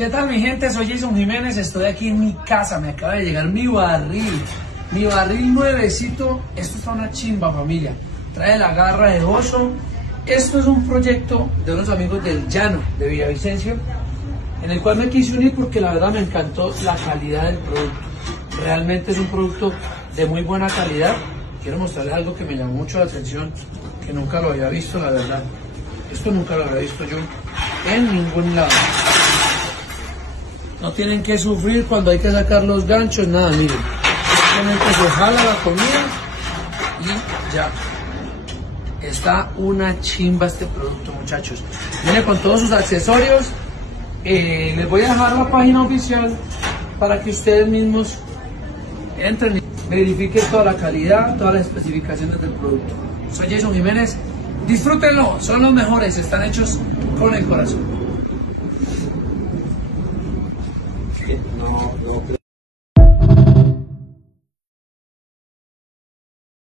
¿Qué tal mi gente? Soy Jason Jiménez, estoy aquí en mi casa, me acaba de llegar mi barril nuevecito. Esto está una chimba, familia, trae la garra de oso. Esto es un proyecto de unos amigos del Llano, de Villavicencio, en el cual me quise unir porque la verdad me encantó la calidad del producto. Realmente es un producto de muy buena calidad. Quiero mostrarles algo que me llamó mucho la atención, que nunca lo había visto, la verdad. Esto nunca lo había visto yo en ningún lado. No tienen que sufrir cuando hay que sacar los ganchos, nada, miren. Simplemente se jala la comida y ya. Está una chimba este producto, muchachos. Viene con todos sus accesorios. Les voy a dejar la página oficial para que ustedes mismos entren y verifiquen toda la calidad, todas las especificaciones del producto. Soy Jason Jiménez. Disfrútenlo, son los mejores, están hechos con el corazón. No.